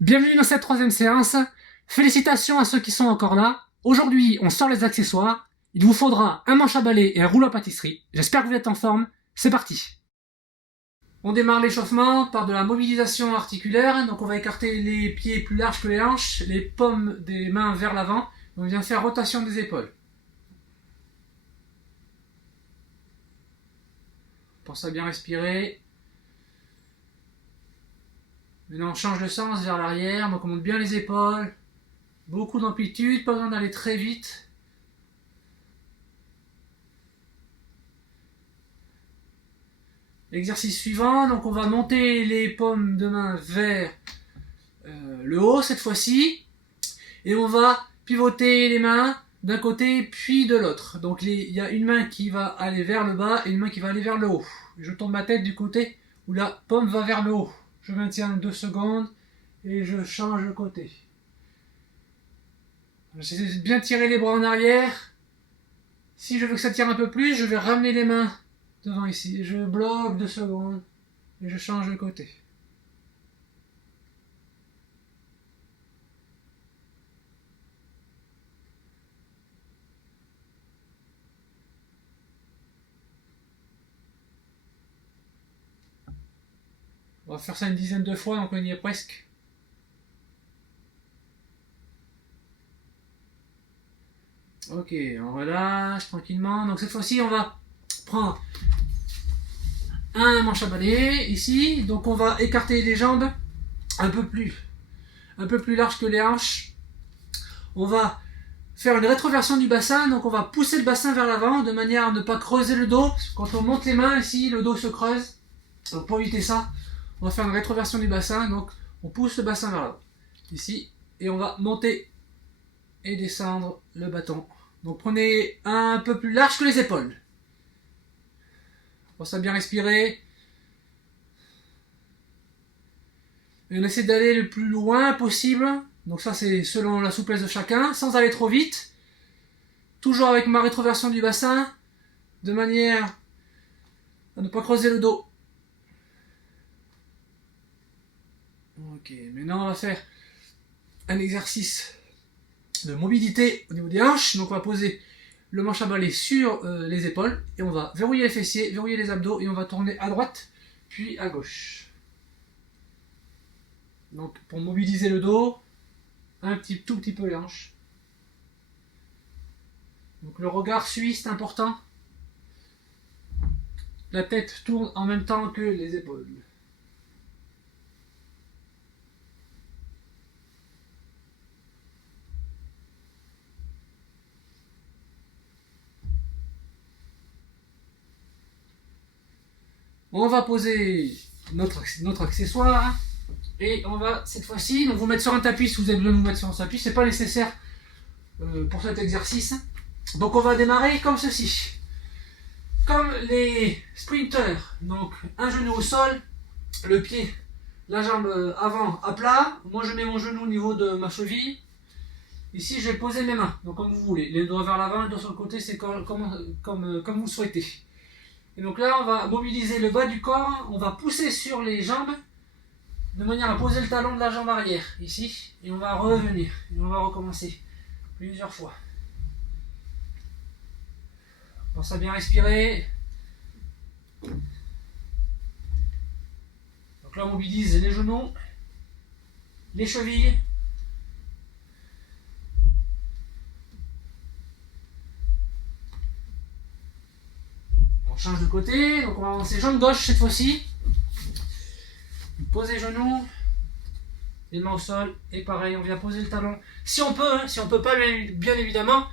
Bienvenue dans cette troisième séance. Félicitations à ceux qui sont encore là. Aujourd'hui, on sort les accessoires. Il vous faudra un manche à balai et un rouleau à pâtisserie. J'espère que vous êtes en forme. C'est parti. On démarre l'échauffement par de la mobilisation articulaire. Donc on va écarter les pieds plus larges que les hanches, les paumes des mains vers l'avant. On vient faire rotation des épaules. Pense à bien respirer. Maintenant on change le sens vers l'arrière, donc on monte bien les épaules, beaucoup d'amplitude, pas besoin d'aller très vite. L'exercice suivant, donc on va monter les paumes de main vers le haut cette fois-ci, et on va pivoter les mains d'un côté puis de l'autre. Donc il y a une main qui va aller vers le bas et une main qui va aller vers le haut. Je tourne ma tête du côté où la paume va vers le haut. Je maintiens 2 secondes et je change de côté. J'essaie de bien tirer les bras en arrière. Si je veux que ça tire un peu plus, je vais ramener les mains devant ici. Je bloque 2 secondes et je change de côté. On va faire ça une dizaine de fois, donc on y est presque. Ok, on relâche tranquillement. Donc cette fois-ci, on va prendre un manche à balai ici. Donc on va écarter les jambes un peu plus large que les hanches. On va faire une rétroversion du bassin. Donc on va pousser le bassin vers l'avant de manière à ne pas creuser le dos. Quand on monte les mains ici, le dos se creuse. Donc pour éviter ça, on va faire une rétroversion du bassin. Donc on pousse le bassin vers l'avant ici et on va monter et descendre le bâton. Donc prenez un peu plus large que les épaules. Pensez à bien respirer. Et on essaie d'aller le plus loin possible. Donc ça c'est selon la souplesse de chacun, sans aller trop vite. Toujours avec ma rétroversion du bassin, de manière à ne pas creuser le dos. Ok, maintenant on va faire un exercice de mobilité au niveau des hanches. Donc on va poser le manche à balai sur les épaules et on va verrouiller les fessiers, verrouiller les abdos et on va tourner à droite puis à gauche. Donc pour mobiliser le dos, tout petit peu les hanches. Donc le regard suit, c'est important. La tête tourne en même temps que les épaules. On va poser notre accessoire et on va cette fois-ci donc vous mettre sur un tapis. Si vous avez besoin de vous mettre sur un tapis, c'est pas nécessaire pour cet exercice. Donc on va démarrer comme ceci, comme les sprinters. Donc un genou au sol, le pied, la jambe avant à plat. Moi je mets mon genou au niveau de ma cheville. Ici je vais poser mes mains, donc comme vous voulez, les doigts vers l'avant, les doigts sur le côté, c'est comme vous le souhaitez. Et donc là, on va mobiliser le bas du corps, on va pousser sur les jambes de manière à poser le talon de la jambe arrière, ici, et on va revenir, et on va recommencer plusieurs fois. Pense à bien respirer. Donc là, on mobilise les genoux, les chevilles, change de côté, donc on va avancer jambe gauche cette fois-ci. Posez les genoux, les mains au sol, et pareil, on vient poser le talon. Si on peut, si on peut pas, bien évidemment,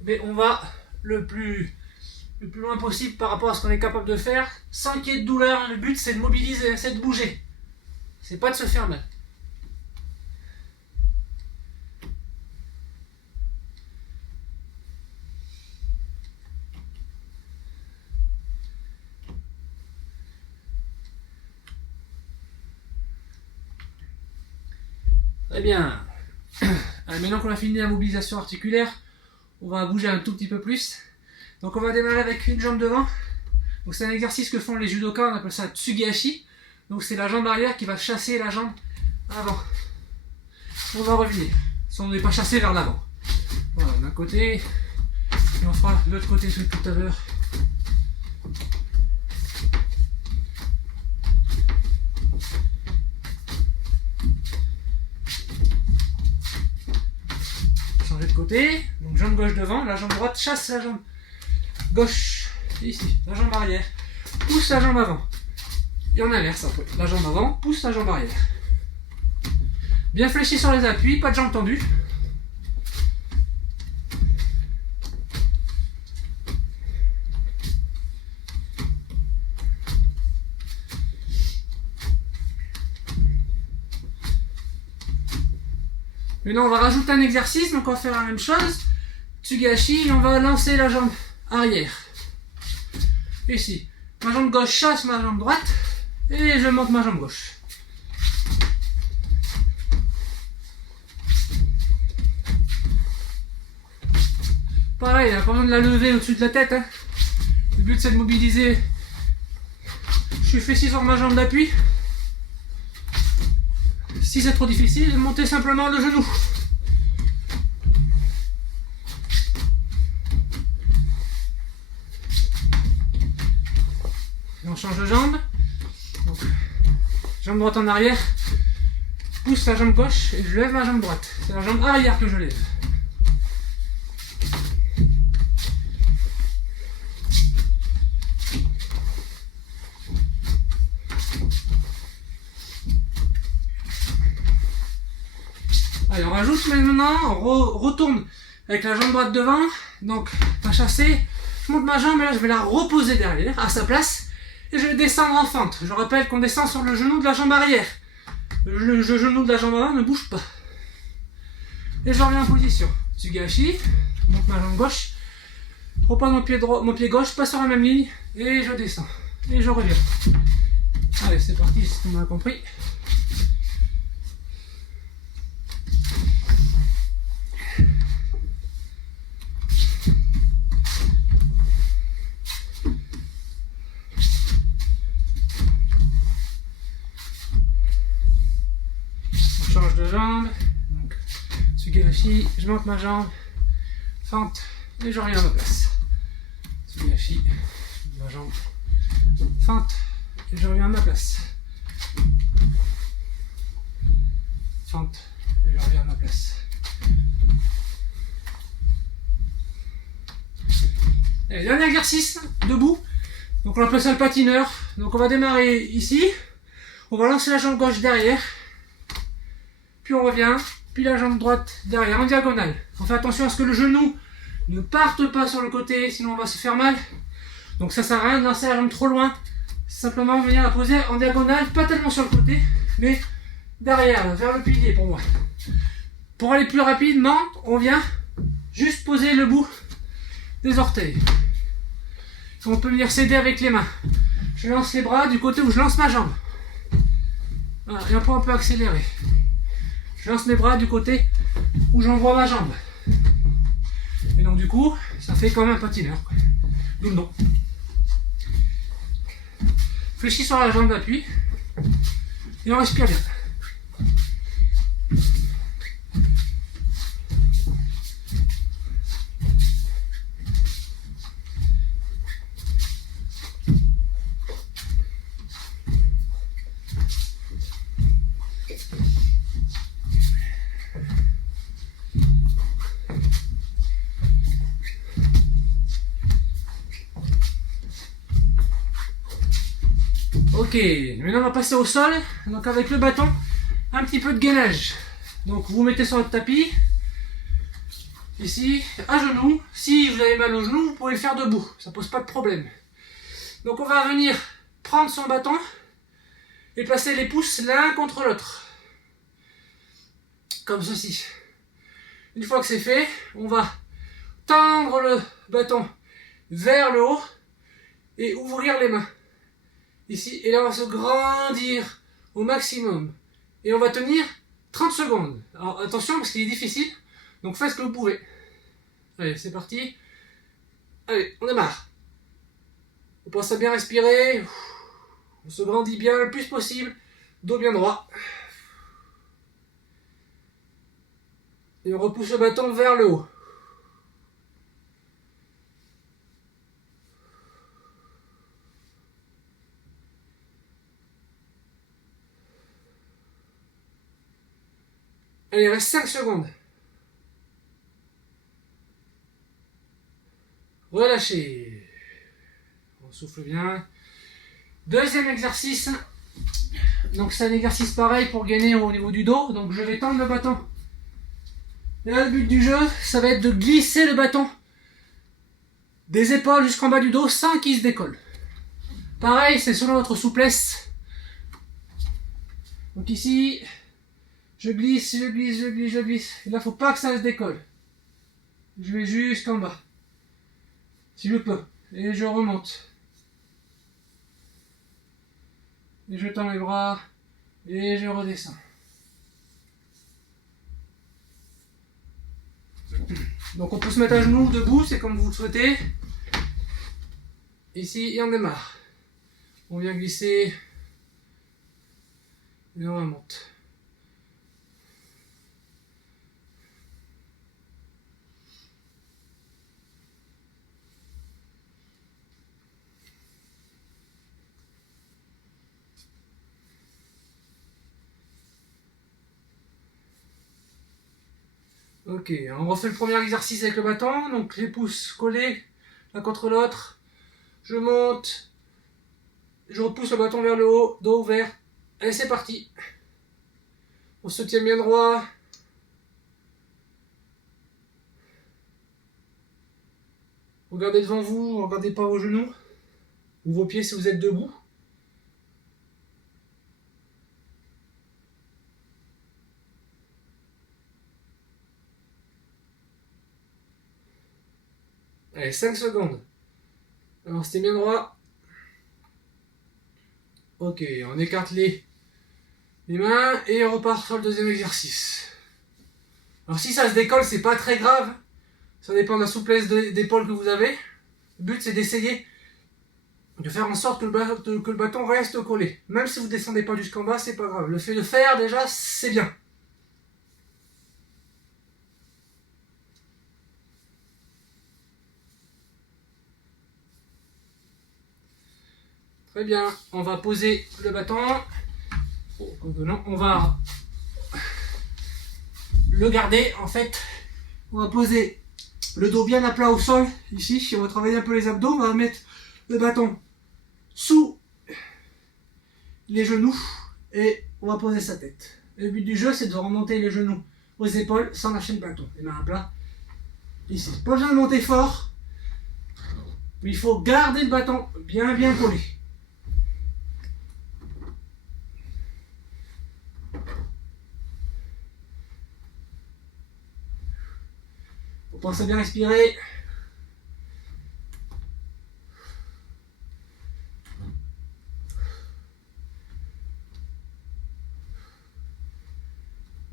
mais on va le plus loin possible par rapport à ce qu'on est capable de faire, sans qu'il y ait de douleur. Le but c'est de mobiliser, c'est de bouger. C'est pas de se faire mal. Très bien. Alors maintenant qu'on a fini la mobilisation articulaire, on va bouger un tout petit peu plus. Donc on va démarrer avec une jambe devant. Donc c'est un exercice que font les judokas, on appelle ça tsugihashi. Donc c'est la jambe arrière qui va chasser la jambe avant. on va revenir. Si on n'est pas chassé vers l'avant. Voilà, d'un côté, et on fera de l'autre côté tout à l'heure. Changer de côté, donc jambe gauche devant, la jambe droite chasse la jambe gauche, ici, la jambe arrière, pousse la jambe avant. Et en inverse après, la jambe avant, pousse la jambe arrière. Bien fléchi sur les appuis, pas de jambes tendues. Maintenant on va rajouter un exercice, donc on va faire la même chose. Tsugashi, et on va lancer la jambe arrière. Ici, ma jambe gauche chasse ma jambe droite, et je monte ma jambe gauche. Pareil, il n'y a pas besoin de la lever au-dessus de la tête. Hein. Le but c'est de mobiliser. Je suis fessier sur ma jambe d'appui. Si c'est trop difficile, montez simplement le genou. Et on change de jambe. Donc, jambe droite en arrière. Pousse la jambe gauche et je lève ma jambe droite. C'est la jambe arrière que je lève. Allez, on rajoute maintenant, on retourne avec la jambe droite devant, donc pas chassé, je monte ma jambe et là je vais la reposer derrière, à sa place, et je vais descendre en fente. Je rappelle qu'on descend sur le genou de la jambe arrière. Le genou de la jambe avant ne bouge pas. Et je reviens en position. Tsugashi, je monte ma jambe gauche, repose mon pied gauche, pas sur la même ligne, et je descends. Et je reviens. Allez, c'est parti, si on a compris. De jambe, donc Tsugashi, je monte ma jambe, fente et je reviens à ma place. Tsugashi, ma jambe, fente et je reviens à ma place. Fente et je reviens à ma place. Allez, dernier exercice, debout. Donc on appelle ça le patineur. Donc on va démarrer ici, on va lancer la jambe gauche derrière. Puis on revient, puis la jambe droite derrière en diagonale. On fait attention à ce que le genou ne parte pas sur le côté, sinon on va se faire mal. Donc ça sert à rien de lancer la jambe trop loin. Simplement venir la poser en diagonale, pas tellement sur le côté, mais derrière, vers le pilier pour moi. Pour aller plus rapidement, on vient juste poser le bout des orteils. On peut venir s'aider avec les mains. Je lance les bras du côté où je lance ma jambe. Voilà, et après on peut accélérer. Je lance mes bras du côté où j'envoie ma jambe. Et donc du coup, ça fait comme un patineur. D'où le nom. Fléchis sur la jambe d'appui. Et on respire bien. Ok, maintenant on va passer au sol, donc avec le bâton, un petit peu de gainage. Donc vous mettez sur votre tapis, ici, à genoux. Si vous avez mal au genou, vous pouvez le faire debout, ça pose pas de problème. Donc on va venir prendre son bâton et placer les pouces l'un contre l'autre. Comme ceci. Une fois que c'est fait, on va tendre le bâton vers le haut et ouvrir les mains. Ici, et là on va se grandir au maximum. Et on va tenir 30 secondes. Alors attention parce qu'il est difficile, donc faites ce que vous pouvez. Allez, c'est parti. Allez, on démarre. On pense à bien respirer. On se grandit bien le plus possible. Dos bien droit. Et on repousse le bâton vers le haut. Allez, il reste 5 secondes. Relâchez. On souffle bien. Deuxième exercice. Donc c'est un exercice pareil pour gainer au niveau du dos. Donc je vais tendre le bâton. Et là le but du jeu, ça va être de glisser le bâton des épaules jusqu'en bas du dos sans qu'il se décolle. Pareil, c'est selon votre souplesse. Donc ici, je glisse, je glisse, je glisse, je glisse. Et là, faut pas que ça se décolle. Je vais jusqu'en bas. Si je peux. Et je remonte. Et je tends les bras. Et je redescends. Donc on peut se mettre à genoux, debout, c'est comme vous le souhaitez. Ici, et on démarre. On vient glisser. Et on remonte. Ok, on refait le premier exercice avec le bâton. Donc les pouces collés l'un contre l'autre. Je monte. Je repousse le bâton vers le haut, dos ouvert. Allez, c'est parti. On se tient bien droit. Regardez devant vous, regardez pas vos genoux. Ou vos pieds si vous êtes debout. Allez, 5 secondes. Alors, c'était bien droit. Ok, on écarte les mains et on repart sur le deuxième exercice. Alors, si ça se décolle, c'est pas très grave. Ça dépend de la souplesse d'épaule que vous avez. Le but, c'est d'essayer de faire en sorte que le bâton reste collé. Même si vous ne descendez pas jusqu'en bas, c'est pas grave. Le fait de faire, déjà, c'est bien. Très bien, on va poser le bâton. Non, on va le garder en fait. On va poser le dos bien à plat au sol. Ici, on va travailler un peu les abdos. On va mettre le bâton sous les genoux et on va poser sa tête. Le but du jeu, c'est de remonter les genoux aux épaules sans lâcher le bâton. Les mains à plat. Ici, pas besoin de monter fort. Mais il faut garder le bâton bien collé. Pensez bien respirer.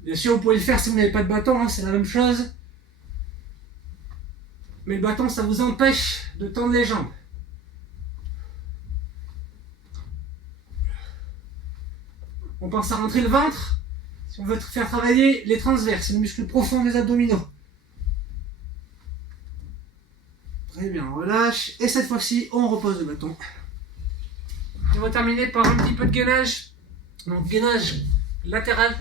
Bien sûr, vous pouvez le faire si vous n'avez pas de bâton, hein, c'est la même chose. Mais le bâton, ça vous empêche de tendre les jambes. On pense à rentrer le ventre si on veut faire travailler les transverses, les muscles profonds des abdominaux. Très bien, on relâche. Et cette fois-ci, on repose le bâton. On va terminer par un petit peu de gainage. Donc, gainage latéral.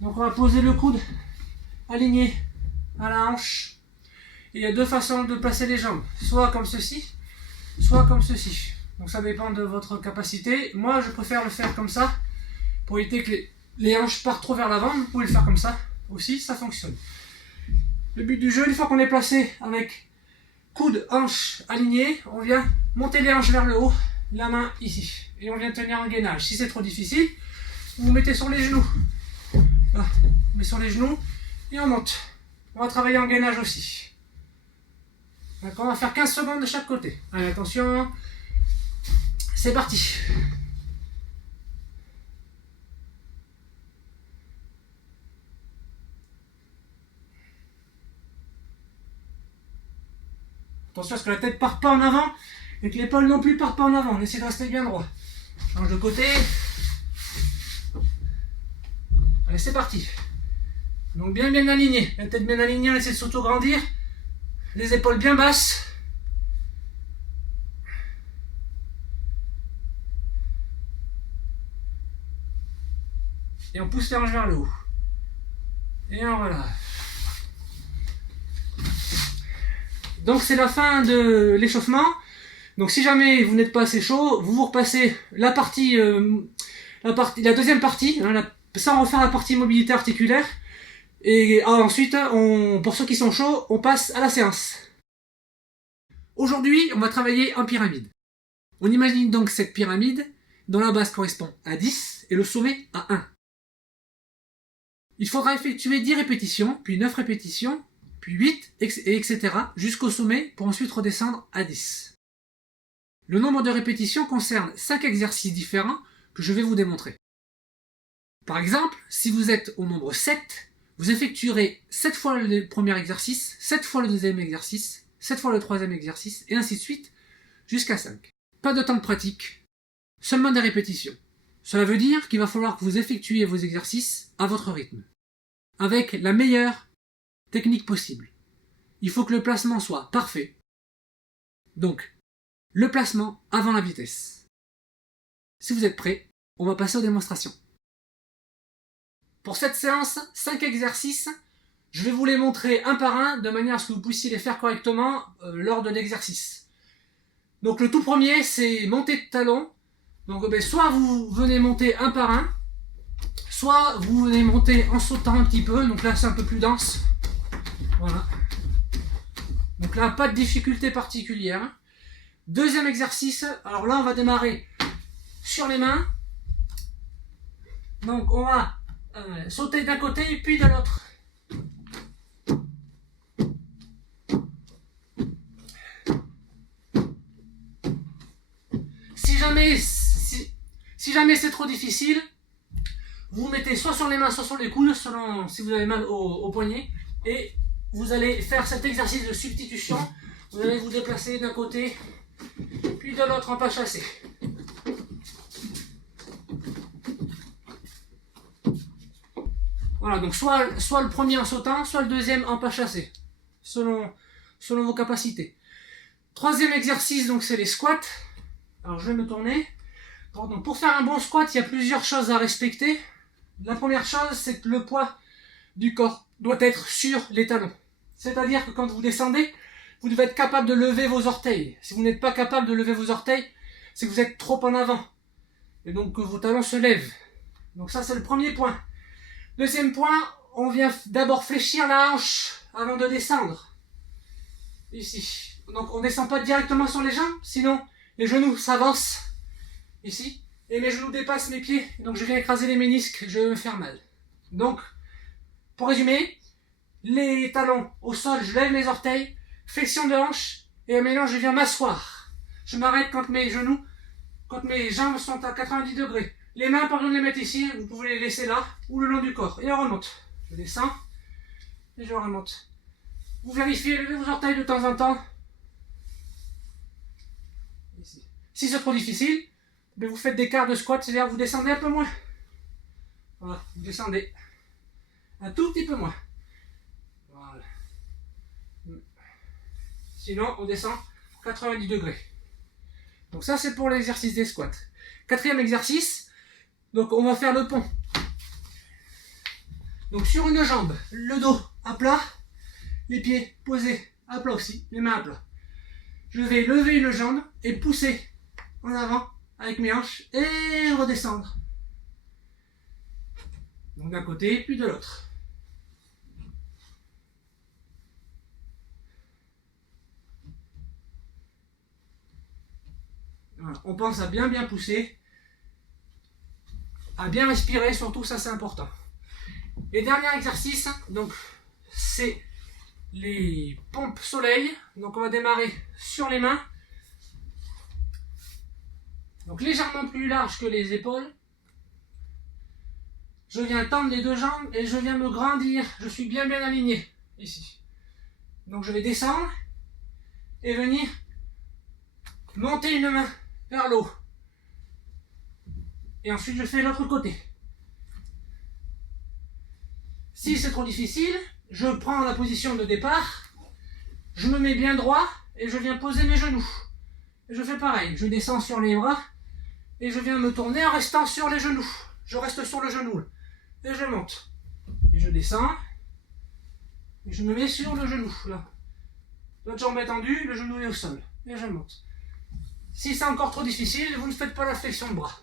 Donc, on va poser le coude aligné à la hanche. Et il y a deux façons de placer les jambes. Soit comme ceci, soit comme ceci. Donc, ça dépend de votre capacité. Moi, je préfère le faire comme ça pour éviter que les hanches partent trop vers l'avant. Vous pouvez le faire comme ça aussi, ça fonctionne. Le but du jeu, une fois qu'on est placé avec coude, hanche alignée, on vient monter les hanches vers le haut, la main ici. Et on vient tenir un gainage. Si c'est trop difficile, vous mettez sur les genoux. Là, on met sur les genoux et on monte. On va travailler en gainage aussi. D'accord, on va faire 15 secondes de chaque côté. Allez, attention. C'est parti. Attention à ce que la tête ne parte pas en avant et que l'épaule non plus ne parte pas en avant. On essaie de rester bien droit. Change de côté. Allez, c'est parti. Donc bien aligné, la tête bien alignée, on essaie de s'auto-grandir, les épaules bien basses. Et on pousse les hanches vers le haut. Et voilà. Donc c'est la fin de l'échauffement. Donc si jamais vous n'êtes pas assez chaud, vous repassez la deuxième partie, hein, sans refaire la partie mobilité articulaire. Et ensuite, pour ceux qui sont chauds, on passe à la séance. Aujourd'hui, on va travailler en pyramide. On imagine donc cette pyramide dont la base correspond à 10 et le sommet à 1. Il faudra effectuer 10 répétitions, puis 9 répétitions, puis 8, etc. jusqu'au sommet pour ensuite redescendre à 10. Le nombre de répétitions concerne 5 exercices différents que je vais vous démontrer. Par exemple, si vous êtes au nombre 7, vous effectuerez 7 fois le premier exercice, 7 fois le deuxième exercice, 7 fois le troisième exercice, et ainsi de suite, jusqu'à 5. Pas de temps de pratique, seulement des répétitions. Cela veut dire qu'il va falloir que vous effectuiez vos exercices à votre rythme, avec la meilleure technique possible. Il faut que le placement soit parfait. Donc, le placement avant la vitesse. Si vous êtes prêts, on va passer aux démonstrations. Pour cette séance, 5 exercices, je vais vous les montrer un par un de manière à ce que vous puissiez les faire correctement lors de l'exercice. Donc le tout premier, c'est monter de talon. Donc soit vous venez monter un par un, soit vous venez monter en sautant un petit peu. Donc là, c'est un peu plus dense. Voilà. Donc là, pas de difficulté particulière. Deuxième exercice, alors là on va démarrer sur les mains. Donc on va sauter d'un côté puis de l'autre. Si jamais c'est trop difficile, vous mettez soit sur les mains, soit sur les coudes, selon si vous avez mal au poignet, et vous allez faire cet exercice de substitution. Vous allez vous déplacer d'un côté puis de l'autre en pas chassé. Voilà, donc soit le premier en sautant, soit le deuxième en pas chassé, selon vos capacités. Troisième exercice, donc c'est les squats. Alors je vais me tourner. Donc pour faire un bon squat, il y a plusieurs choses à respecter. La première chose, c'est que le poids du corps doit être sur les talons. C'est-à-dire que quand vous descendez, vous devez être capable de lever vos orteils. Si vous n'êtes pas capable de lever vos orteils, c'est que vous êtes trop en avant. Et donc que vos talons se lèvent. Donc ça, c'est le premier point. Deuxième point, on vient d'abord fléchir la hanche avant de descendre. Ici. Donc on ne descend pas directement sur les jambes, sinon les genoux s'avancent. Ici. Et mes genoux dépassent mes pieds. Donc je viens écraser les ménisques, je vais me faire mal. Donc, pour résumer, les talons au sol, je lève mes orteils, flexion de hanche, et maintenant je viens m'asseoir. Je m'arrête quand mes jambes sont à 90 degrés. Les mains, pardon de les mettre ici, vous pouvez les laisser là, ou le long du corps. Et on remonte. Je descends, et je remonte. Vous vérifiez, levez vos orteils de temps en temps. Ici. Si c'est trop difficile, mais vous faites des quarts de squat, c'est-à-dire vous descendez un peu moins. Voilà, vous descendez un tout petit peu moins. Voilà. Sinon, on descend 90 degrés. Donc ça, c'est pour l'exercice des squats. Quatrième exercice, donc on va faire le pont. Donc sur une jambe, le dos à plat, les pieds posés à plat aussi, les mains à plat. Je vais lever une jambe et pousser en avant avec mes hanches et redescendre. Donc d'un côté puis de l'autre. Voilà. On pense à bien pousser, à bien respirer, surtout ça c'est important. Et dernier exercice, donc c'est les pompes soleil. Donc on va démarrer sur les mains. Donc légèrement plus large que les épaules. Je viens tendre les deux jambes et je viens me grandir. Je suis bien aligné ici. Donc je vais descendre et venir monter une main vers le haut. Et ensuite je fais l'autre côté. Si c'est trop difficile, je prends la position de départ, je me mets bien droit et je viens poser mes genoux. Et je fais pareil, je descends sur les bras et je viens me tourner en restant sur les genoux. Je reste sur le genou et je monte. Et je descends et je me mets sur le genou. Là. L'autre jambe est tendue, le genou est au sol. Et je monte. Si c'est encore trop difficile, vous ne faites pas la flexion de bras.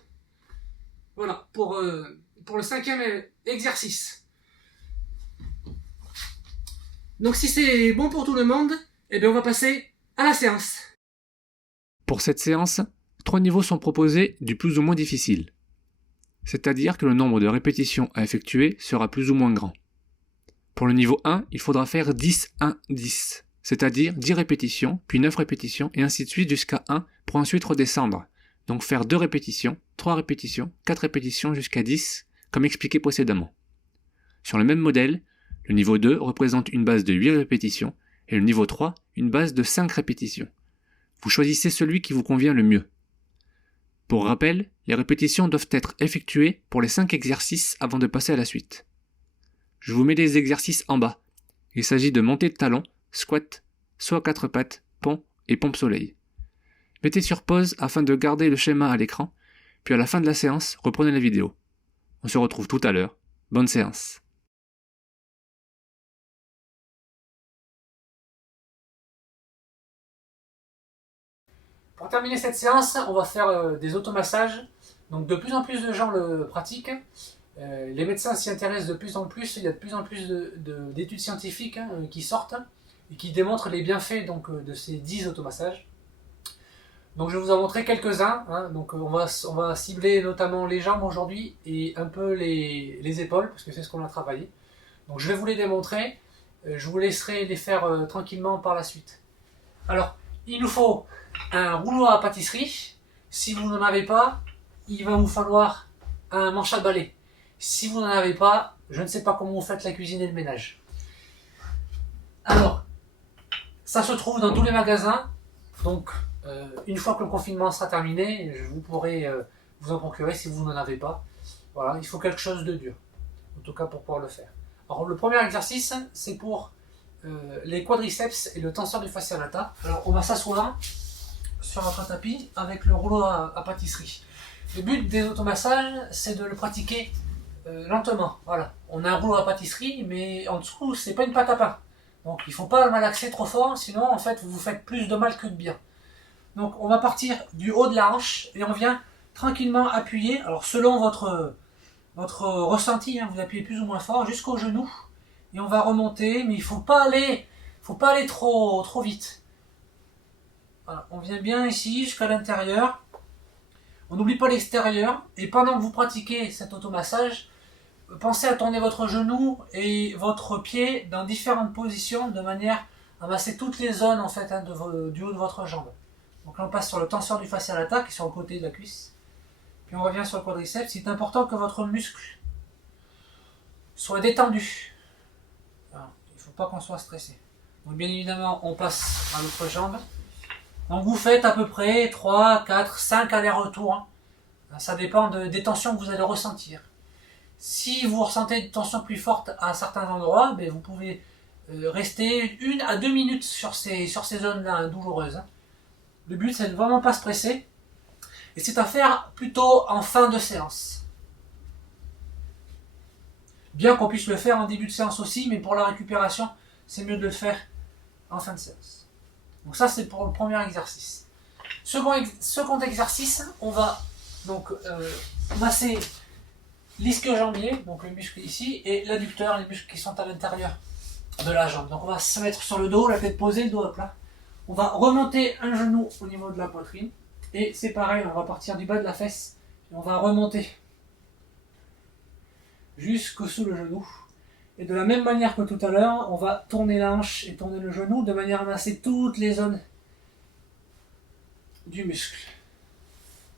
Voilà, pour le 5e exercice. Donc si c'est bon pour tout le monde, eh bien on va passer à la séance. Pour cette séance, 3 niveaux sont proposés du plus ou moins difficile. C'est-à-dire que le nombre de répétitions à effectuer sera plus ou moins grand. Pour le niveau 1, il faudra faire 10-1-10, c'est-à-dire 10 répétitions, puis 9 répétitions, et ainsi de suite jusqu'à 1 pour ensuite redescendre. Donc faire 2 répétitions, 3 répétitions, 4 répétitions jusqu'à 10, comme expliqué précédemment. Sur le même modèle, le niveau 2 représente une base de 8 répétitions, et le niveau 3, une base de 5 répétitions. Vous choisissez celui qui vous convient le mieux. Pour rappel, les répétitions doivent être effectuées pour les 5 exercices avant de passer à la suite. Je vous mets les exercices en bas. Il s'agit de montée de talon, squat, saut à 4 pattes, pont et pompe soleil. Mettez sur pause afin de garder le schéma à l'écran, puis à la fin de la séance, reprenez la vidéo. On se retrouve tout à l'heure. Bonne séance. Pour terminer cette séance, on va faire des automassages. Donc de plus en plus de gens le pratiquent. Les médecins s'y intéressent de plus en plus. Il y a de plus en plus d'études scientifiques qui sortent et qui démontrent les bienfaits de ces 10 automassages. Donc je vais vous en montrer quelques-uns. Donc on va cibler notamment les jambes aujourd'hui et un peu les épaules parce que c'est ce qu'on a travaillé. Donc je vais vous les démontrer. Je vous laisserai les faire tranquillement par la suite. Alors, il nous faut un rouleau à pâtisserie. Si vous n'en avez pas, il va vous falloir un manche à balai. Si vous n'en avez pas, je ne sais pas comment vous faites la cuisine et le ménage. Alors, ça se trouve dans tous les magasins. Donc, une fois que le confinement sera terminé, vous pourrez vous en procurer si vous n'en avez pas. Voilà, il faut quelque chose de dur. En tout cas, pour pouvoir le faire. Alors, le premier exercice, c'est pour les quadriceps et le tenseur du fascia lata. Alors, on va s'asseoir sur notre tapis avec le rouleau à pâtisserie. Le but des automassages, c'est de le pratiquer lentement. Voilà, on a un rouleau à pâtisserie, mais en dessous, c'est pas une pâte à pain. Donc, il ne faut pas le malaxer trop fort, sinon, en fait, vous vous faites plus de mal que de bien. Donc, on va partir du haut de la hanche et on vient tranquillement appuyer. Alors, selon votre ressenti, vous appuyez plus ou moins fort jusqu'au genou et on va remonter, mais il ne faut pas aller trop vite. Voilà, on vient bien ici jusqu'à l'intérieur. On n'oublie pas l'extérieur. Et pendant que vous pratiquez cet automassage, pensez à tourner votre genou et votre pied dans différentes positions de manière à masser toutes les zones en fait, du haut de votre jambe. Donc là on passe sur le tenseur du fascia lata qui est sur le côté de la cuisse. Puis on revient sur le quadriceps. C'est important que votre muscle soit détendu. Alors, il ne faut pas qu'on soit stressé. Donc bien évidemment on passe à l'autre jambe. Donc vous faites à peu près 3, 4, 5 allers-retours. Ça dépend des tensions que vous allez ressentir. Si vous ressentez des tensions plus fortes à certains endroits, vous pouvez rester 1 à 2 minutes sur ces zones-là douloureuses. Le but c'est de vraiment pas se presser. Et c'est à faire plutôt en fin de séance. Bien qu'on puisse le faire en début de séance aussi, mais pour la récupération, c'est mieux de le faire en fin de séance. Donc ça c'est pour le premier exercice. Second exercice, on va donc masser l'ischio-jambier, donc le muscle ici, et l'adducteur, les muscles qui sont à l'intérieur de la jambe. Donc on va se mettre sur le dos, la tête posée, le dos à plat. On va remonter un genou au niveau de la poitrine. Et c'est pareil, on va partir du bas de la fesse et on va remonter jusqu'au sous le genou. Et de la même manière que tout à l'heure, on va tourner la hanche et tourner le genou de manière à masser toutes les zones du muscle.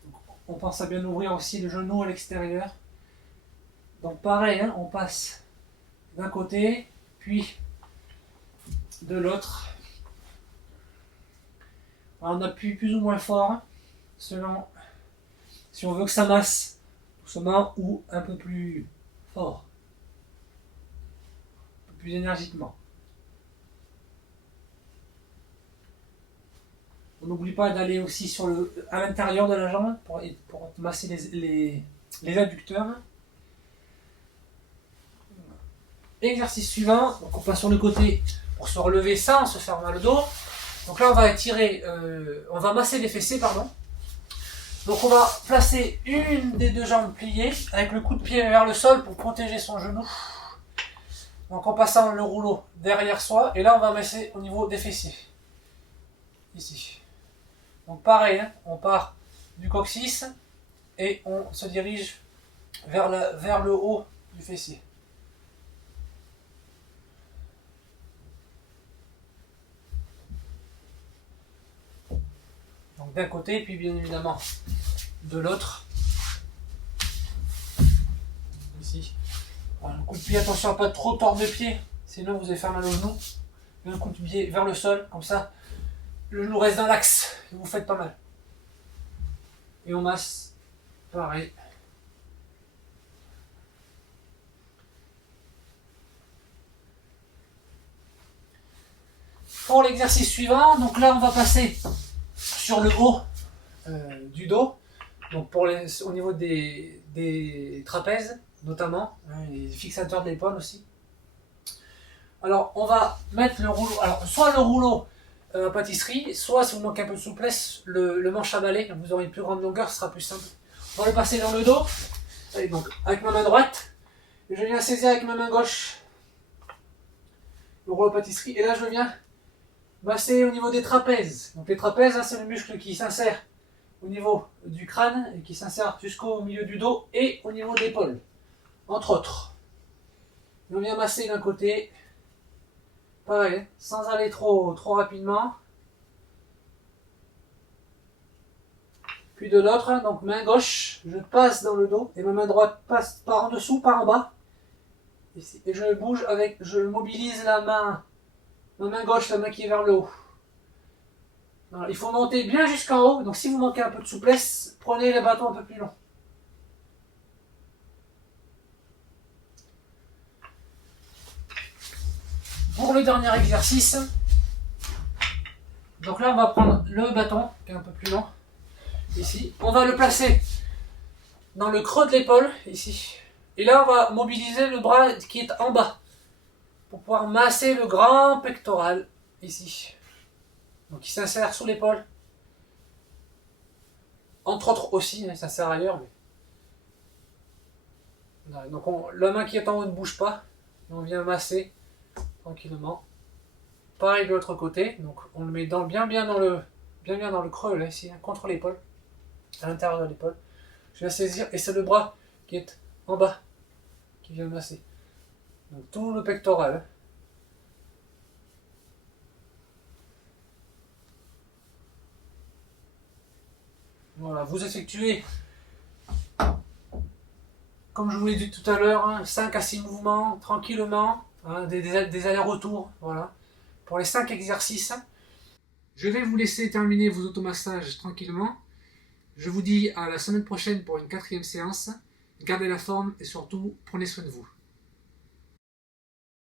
Donc, on pense à bien ouvrir aussi le genou à l'extérieur. Donc pareil, on passe d'un côté, puis de l'autre. On appuie plus ou moins fort, selon si on veut que ça masse doucement ou un peu plus fort. plus énergiquement. On n'oublie pas d'aller aussi à l'intérieur de la jambe pour masser les adducteurs. Exercice suivant, donc on passe sur le côté pour se relever sans se faire mal au dos. Donc là on va on va masser les fessiers, pardon. Donc on va placer une des deux jambes pliées avec le coup de pied vers le sol pour protéger son genou. Donc en passant le rouleau derrière soi, et là on va masser au niveau des fessiers. Ici. Donc pareil, hein, on part du coccyx et on se dirige vers le haut du fessier. Donc d'un côté, puis bien évidemment de l'autre. Ici. Alors, un coup de pied, attention à pas trop tordre de pied, sinon vous allez faire mal au genou. Un coup de pied vers le sol, comme ça, le genou reste dans l'axe et vous faites pas mal. Et on masse, pareil. Pour l'exercice suivant, donc là on va passer sur le haut du dos, donc au niveau des trapèzes notamment, les fixateurs de l'épaule aussi. Alors on va mettre le rouleau, alors soit le rouleau à pâtisserie, soit si vous manquez un peu de souplesse, le manche à balai, vous aurez une plus grande longueur, ce sera plus simple. On va le passer dans le dos, et donc avec ma main droite, et je viens saisir avec ma main gauche le rouleau à pâtisserie, et là je viens masser au niveau des trapèzes. Donc les trapèzes, hein, c'est le muscle qui s'insère au niveau du crâne et qui s'insère jusqu'au milieu du dos et au niveau de l'épaule, entre autres. Et on vient masser d'un côté, pareil, sans aller trop rapidement. Puis de l'autre, donc main gauche, je passe dans le dos et ma main droite passe par en dessous, par en bas. Ici. Et je mobilise ma main gauche, la main qui est vers le haut. Alors, il faut monter bien jusqu'en haut, donc si vous manquez un peu de souplesse, prenez les bâtons un peu plus longs. Pour le dernier exercice, donc là on va prendre le bâton qui est un peu plus long, ici. On va le placer dans le creux de l'épaule, ici. Et là on va mobiliser le bras qui est en bas, pour pouvoir masser le grand pectoral, ici. Donc il s'insère sous l'épaule. Entre autres aussi, il s'insère ailleurs. Mais... Donc la main qui est en haut ne bouge pas. Et on vient masser tranquillement. Pareil de l'autre côté. Donc on le met bien dans le creux, là, ici, hein, contre l'épaule. À l'intérieur de l'épaule. Je viens saisir, et c'est le bras qui est en bas qui vient masser. Donc tout le pectoral. Voilà, vous effectuez, comme je vous l'ai dit tout à l'heure, hein, 5 à 6 mouvements tranquillement, hein, des allers-retours, voilà, pour les 5 exercices. Je vais vous laisser terminer vos automassages tranquillement. Je vous dis à la semaine prochaine pour une 4e séance. Gardez la forme et surtout, prenez soin de vous.